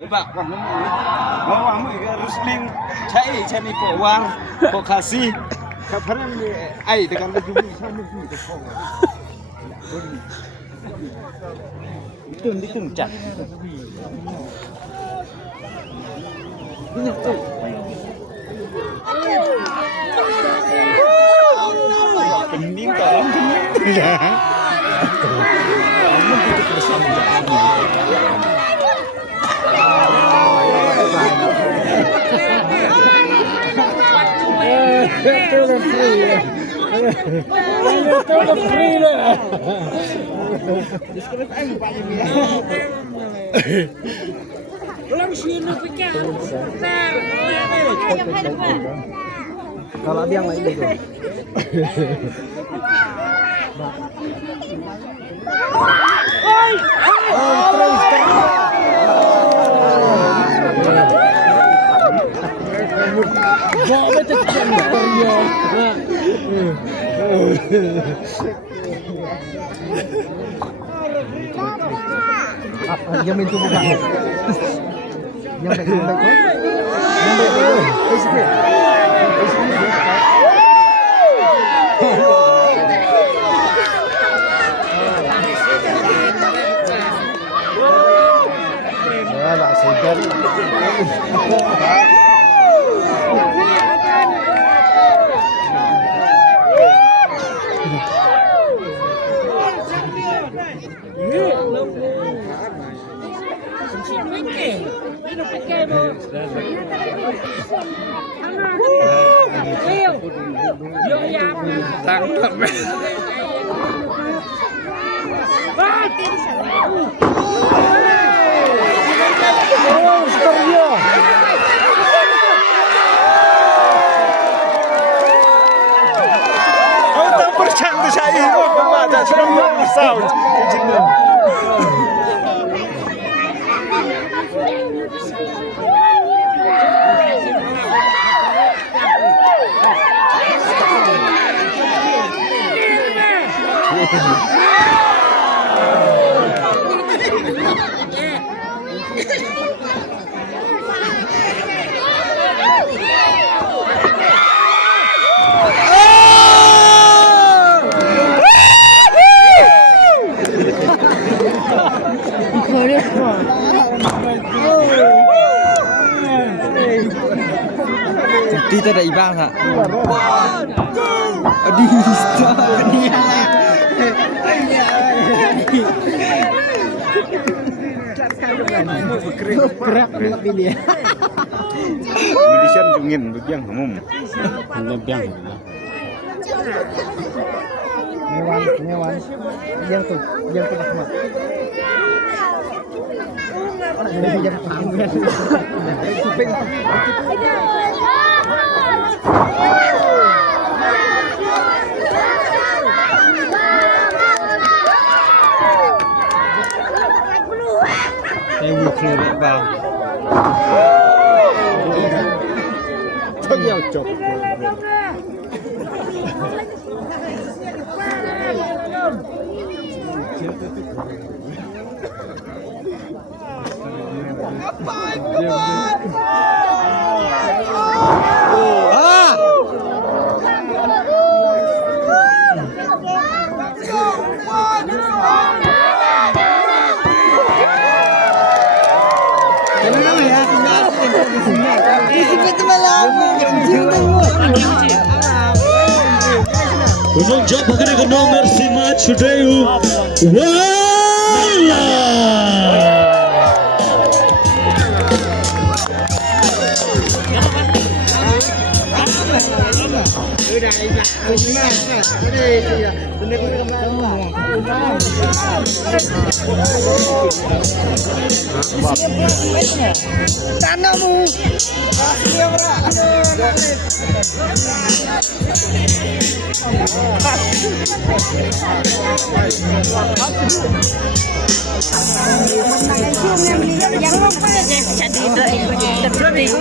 Pak, mau harus link cai cani pewang, kok kasih kapan ai tekan lagi sama itu kok. Itu cat. Ini tuh. Kening tolong kening ya. Kamu itu pesan kalau dia nggak itu dia main tubuh kan? Yang baik. Tangkap. Oh, tak percaya saya. Oh, pemada sudah menyesal. Tidak ada ibang nggak? Aduh, gerak pilih. Medisian jungin begiang umum. Begiang. Nyewan. Yang tuh semua. Saya keluar bang. Cocok. Unang job pagkari ko no merci much today. Tanamu. Yang lupa jadi itu